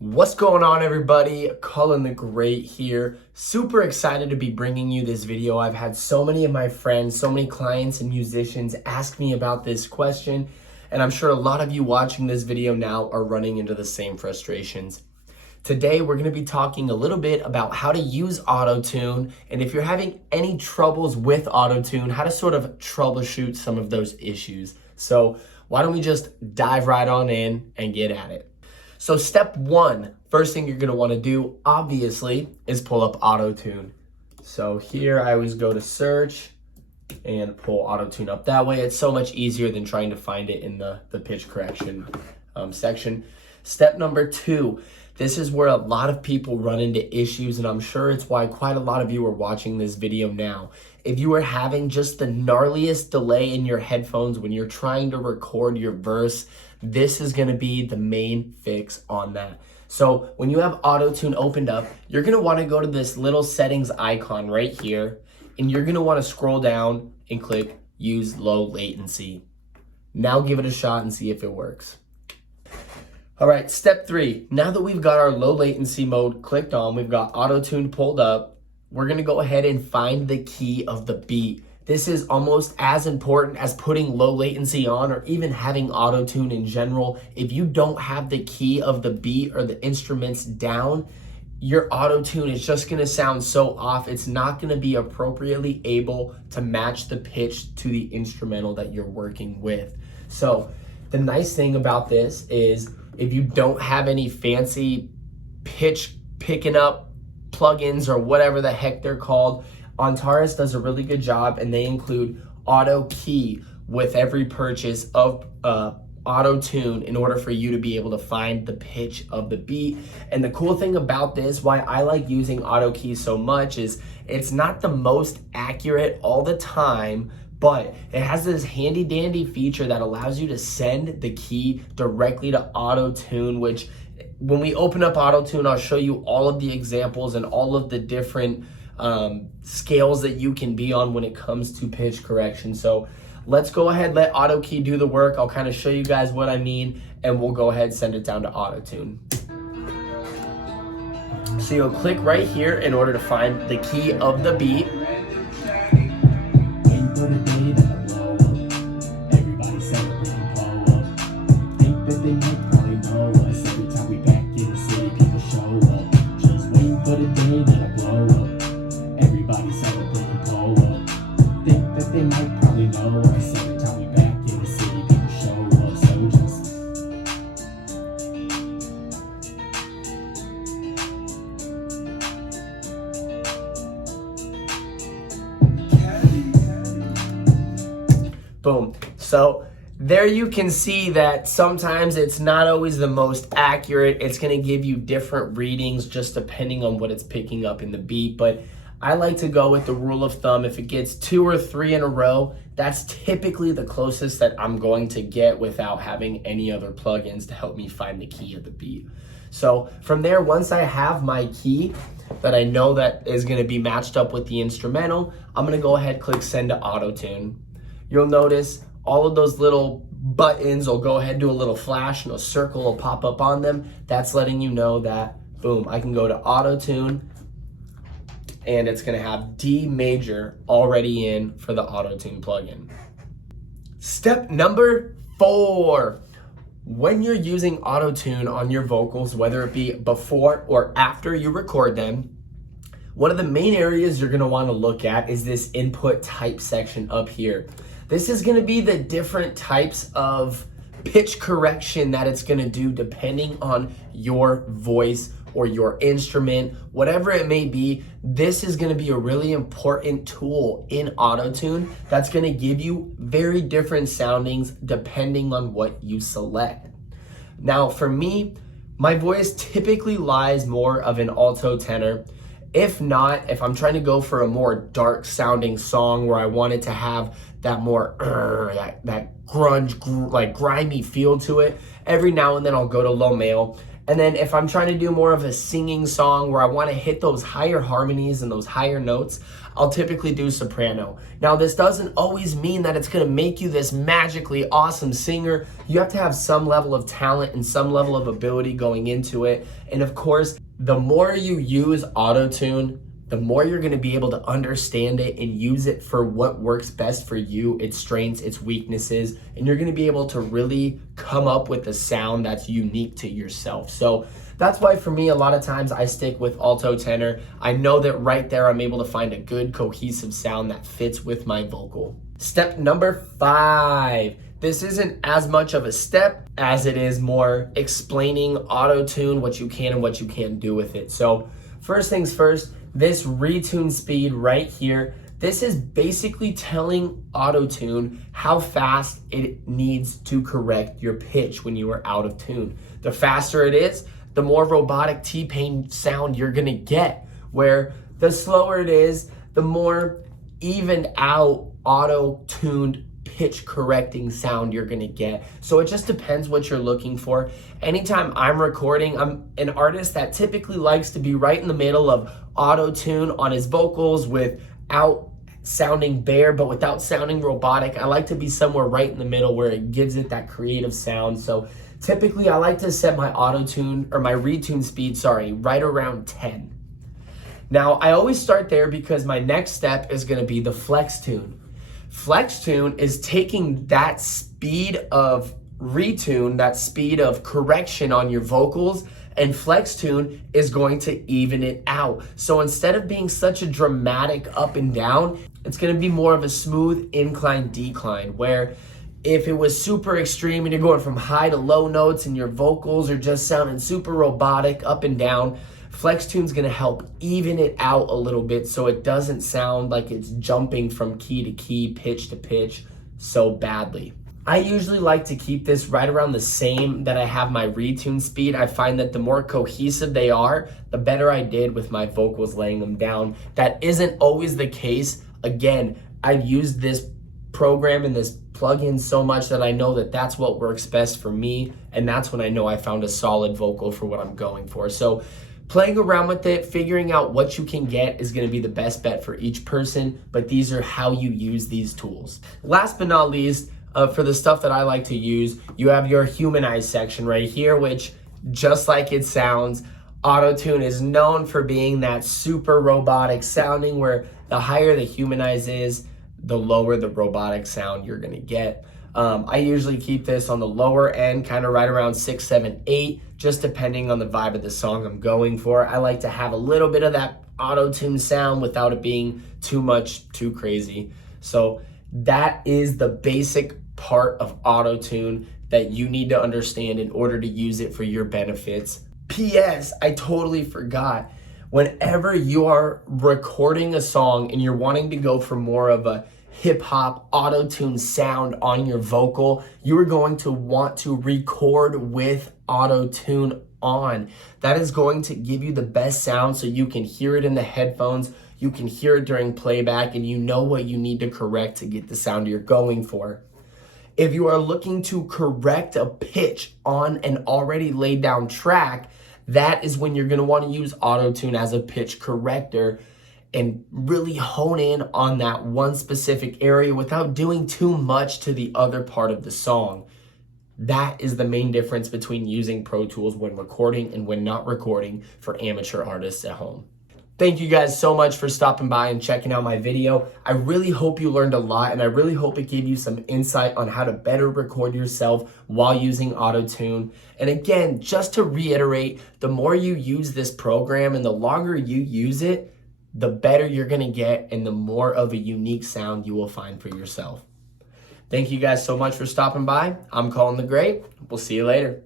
What's going on, everybody? Cullen the Great here. Super excited to be bringing you this video. I've had so many of my friends, so many clients and musicians ask me about this question, and I'm sure a lot of you watching this video now are running into the same frustrations. Today, we're going to be talking a little bit about how to use Auto-Tune, and if you're having any troubles with Auto-Tune, how to sort of troubleshoot some of those issues. So why don't we just dive right on in and get at it. So step one, first thing you're gonna wanna do, obviously, is pull up Auto-Tune. So here I always go to search and pull Auto-Tune up. That way it's so much easier than trying to find it in the pitch correction section. Step number two, this is where a lot of people run into issues, and I'm sure it's why quite a lot of you are watching this video now. If you are having just the gnarliest delay in your headphones when you're trying to record your verse, this is gonna be the main fix on that. So when you have Auto-Tune opened up, you're gonna wanna go to this little settings icon right here, and you're gonna wanna scroll down and click use low latency. Now give it a shot and see if it works. All right, step three, now that we've got our low latency mode clicked on, we've got Auto-Tune pulled up, we're gonna go ahead and find the key of the beat. This is almost as important as putting low latency on or even having Auto-Tune in general. If you don't have the key of the beat or the instruments down, your Auto-Tune is just gonna sound so off. It's not gonna be appropriately able to match the pitch to the instrumental that you're working with. So the nice thing about this is if you don't have any fancy pitch picking up plugins or whatever the heck they're called, Antares does a really good job, and they include auto key with every purchase of Auto-Tune in order for you to be able to find the pitch of the beat. And the cool thing about this, why I like using auto key so much, is it's not the most accurate all the time, but it has this handy dandy feature that allows you to send the key directly to Auto-Tune, which when we open up Auto-Tune, I'll show you all of the examples and all of the different scales that you can be on when it comes to pitch correction. So let's go ahead, let Auto Key do the work. I'll kind of show you guys what I mean, and we'll go ahead and send it down to Auto-Tune. So you'll click right here in order to find the key of the beat. Boom. So there you can see that sometimes it's not always the most accurate. It's going to give you different readings just depending on what it's picking up in the beat. But I like to go with the rule of thumb. If it gets 2 or 3 in a row, that's typically the closest that I'm going to get without having any other plugins to help me find the key of the beat. So from there, once I have my key that I know that is going to be matched up with the instrumental, I'm going to go ahead, click send to Auto-Tune. You'll notice all of those little buttons will go ahead and do a little flash and a circle will pop up on them. That's letting you know that, boom, I can go to Auto-Tune and it's gonna have D major already in for the Auto-Tune plugin. Step number 4. When you're using Auto-Tune on your vocals, whether it be before or after you record them, one of the main areas you're gonna wanna look at is this input type section up here. This is gonna be the different types of pitch correction that it's gonna do depending on your voice or your instrument, whatever it may be. This is gonna be a really important tool in Auto-Tune that's gonna give you very different soundings depending on what you select. Now for me, my voice typically lies more of an alto tenor. If not, if I'm trying to go for a more dark sounding song where I want it to have that more that grunge, like grimy feel to it, every now and then I'll go to low male. And then if I'm trying to do more of a singing song where I want to hit those higher harmonies and those higher notes, I'll typically do soprano. Now, this doesn't always mean that it's going to make you this magically awesome singer. You have to have some level of talent and some level of ability going into it. And of course, the more you use auto-tune, the more you're going to be able to understand it and use it for what works best for you, its strengths, its weaknesses, and you're going to be able to really come up with a sound that's unique to yourself. So that's why for me, a lot of times I stick with alto tenor. I know that right there, I'm able to find a good cohesive sound that fits with my vocal. Step number 5. This isn't as much of a step as it is more explaining auto-tune, what you can and what you can't do with it. So first things first, this retune speed right here, this is basically telling auto-tune how fast it needs to correct your pitch when you are out of tune. The faster it is, the more robotic T-Pain sound you're gonna get, where the slower it is, the more evened out auto-tuned pitch correcting sound you're gonna get. So it just depends what you're looking for. Anytime I'm recording, I'm an artist that typically likes to be right in the middle of auto-tune on his vocals without sounding bare, but without sounding robotic. I like to be somewhere right in the middle where it gives it that creative sound. So typically I like to set my auto-tune or my retune speed, right around 10. Now I always start there because my next step is gonna be the flex tune. Flex tune is taking that speed of retune, that speed of correction on your vocals, and flex tune is going to even it out. So instead of being such a dramatic up and down, it's going to be more of a smooth incline decline, where if it was super extreme and you're going from high to low notes and your vocals are just sounding super robotic up and down, flex tune's gonna help even it out a little bit so it doesn't sound like it's jumping from key to key, pitch to pitch so badly. I usually like to keep this right around the same that I have my retune speed. I find that the more cohesive they are, the better I did with my vocals laying them down. That isn't always the case. Again, I've used this program and this plugin so much that I know that that's what works best for me, and that's when I know I found a solid vocal for what I'm going for. So playing around with it, figuring out what you can get is gonna be the best bet for each person, but these are how you use these tools. Last but not least, for the stuff that I like to use, you have your humanize section right here, which just like it sounds, auto-tune is known for being that super robotic sounding, where the higher the humanize is, the lower the robotic sound you're gonna get. I usually keep this on the lower end, kind of right around 6, 7, 8, just depending on the vibe of the song I'm going for. I like to have a little bit of that auto-tune sound without it being too crazy. So that is the basic part of auto-tune that you need to understand in order to use it for your benefits. P.S. I totally forgot. Whenever you are recording a song and you're wanting to go for more of a hip-hop auto-tune sound on your vocal, you are going to want to record with auto-tune on. That is going to give you the best sound so you can hear it in the headphones, you can hear it during playback, and you know what you need to correct to get the sound you're going for. If you are looking to correct a pitch on an already laid down track, that is when you're going to want to use auto-tune as a pitch corrector and really hone in on that one specific area without doing too much to the other part of the song. That is the main difference between using Pro Tools when recording and when not recording for amateur artists at home. Thank you guys so much for stopping by and checking out my video. I really hope you learned a lot, and I really hope it gave you some insight on how to better record yourself while using auto-tune. And again, just to reiterate, the more you use this program and the longer you use it, the better you're gonna get and the more of a unique sound you will find for yourself. Thank you guys so much for stopping by. I'm Colin the Great. We'll see you later.